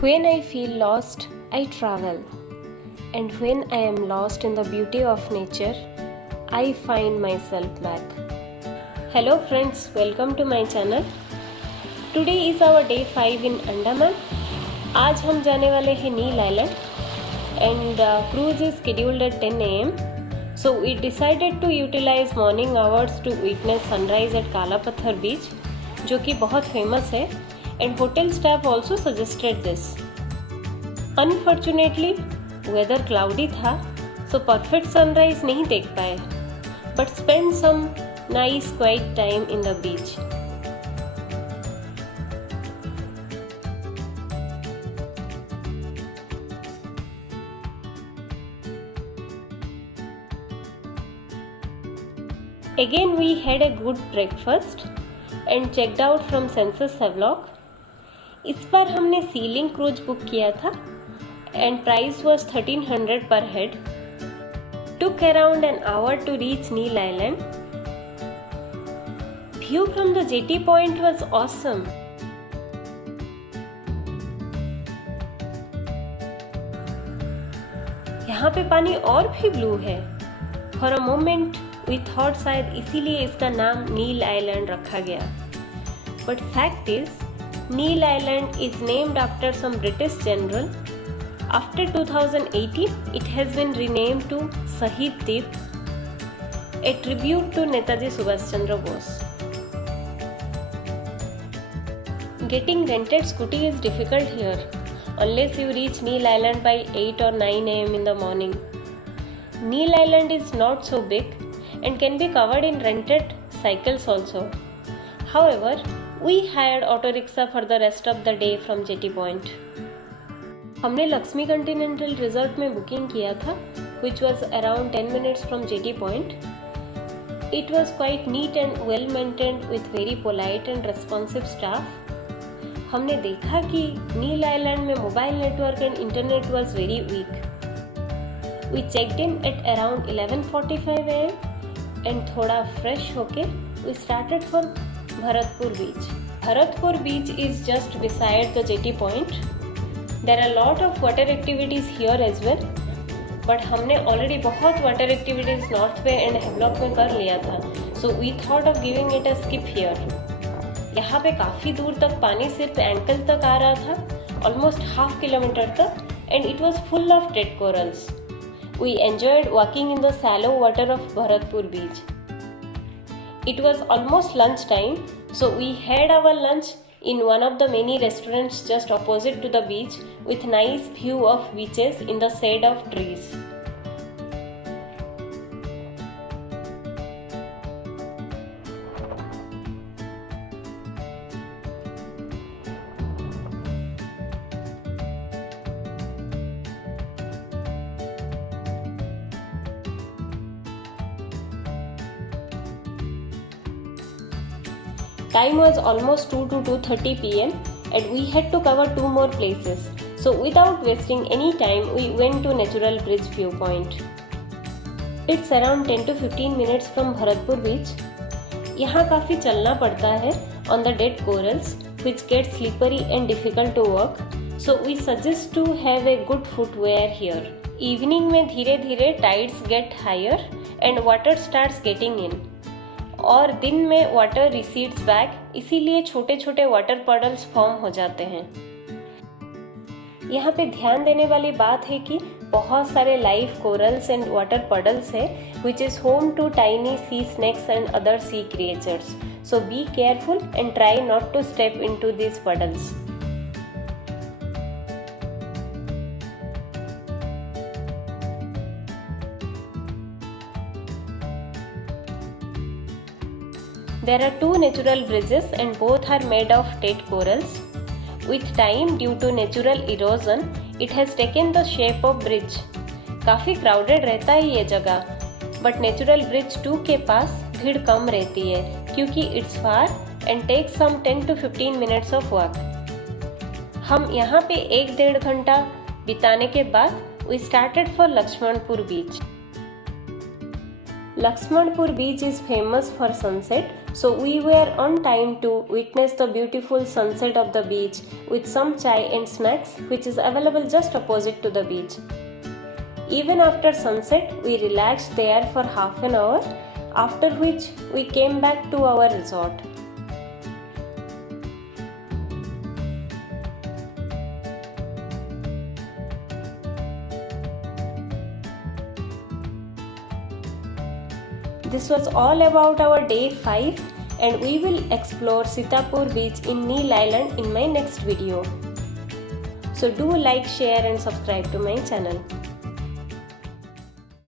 When I feel lost, I travel. And when I am lost in the beauty of nature, I find myself back. Hello friends, welcome to my channel. Today is our day 5 in Andaman. आज हम जाने वाले हैं नील island and cruise is scheduled at 10 am. So we decided to utilize morning hours to witness sunrise at Kala Pathar beach, जो कि बहुत famous है. And hotel staff also suggested this. Unfortunately, weather cloudy था, so perfect sunrise नहीं देख पाए. But spent some nice quiet time in the beach. Again we had a good breakfast and checked out from Senses Havelock. इस बार हमने ceiling cruise book किया था and price was 1300 per head. Took around an hour to reach Neil Island. View from the jetty point was awesome. यहाँ पे पानी और भी blue है. For a moment we thought शायद इसीलिए इसका नाम नील आइलैंड रखा गया. But fact is, Neil Island is named after some British general. After 2018, it has been renamed to Shahid Deep, a tribute to Netaji Subhash Chandra Bose. Getting rented scooty is difficult here, unless you reach Neil Island by 8 or 9 am in the morning. Neil Island is not so big and can be covered in rented cycles also. However, we hired auto rickshaw for the rest of the day from Jetty Point. हमने Lakshmi continental resort में booking किया था, which was around 10 minutes from Jetty Point. It was quite neat and well maintained with very polite and responsive staff. हमने देखा कि नील island में mobile network and internet was very weak. We checked in at around 11:45 am and थोड़ा fresh होके we started for Bharatpur Beach. Bharatpur Beach is just beside the Jetty Point. There are a lot of water activities here as well. But हमने already बहुत water activities North Bay and Havelock में कर लिया था. So we thought of giving it a skip here. यहाँ पे काफ़ी दूर तक पानी सिर्फ एंकल तक आ रहा था, almost half kilometer तक, and it was full of dead corals. We enjoyed walking in the shallow water of Bharatpur Beach. It was almost lunchtime, so we had our lunch in one of the many restaurants just opposite to the beach with nice view of beaches in the shade of trees. Time was almost 2 to 2:30 pm and we had to cover 2 more places. So without wasting any time, we went to Natural Bridge viewpoint. It's around 10 to 15 minutes from Bharatpur Beach. यहाँ काफ़ी चलना पड़ता है on the dead corals, which get slippery and difficult to walk. So we suggest to have a good footwear here. Evening में धीरे धीरे tides get higher and water starts getting in. और दिन में वाटर रिसीड्स बैक, इसीलिए छोटे छोटे water puddles form हो जाते हैं. यहाँ पे ध्यान देने वाली बात है कि बहुत सारे live corals and water puddles है, which is home to tiny sea snakes and other sea creatures. So be careful and try not to step into these puddles. There are 2 natural bridges and both are made of dead corals. With time, due to natural erosion, it has taken the shape of bridge. काफ़ी crowded रहता है ये जगह, but Natural Bridge 2 के पास भीड़ कम रहती है क्योंकि it's far and takes some 10 to 15 minutes of walk. हम यहाँ पे 1-1.5 घंटा बिताने के बाद we started for Lakshmanpur Beach. Lakshmanpur Beach is famous for sunset So we were on time to witness the beautiful sunset of the beach with some chai and snacks, which is available just opposite to the beach. Even after sunset, we relaxed there for half an hour, after which we came back to our resort. This was all about our day 5, and we will explore Sitapur beach in Neil Island in my next video. So do like, share and subscribe to my channel.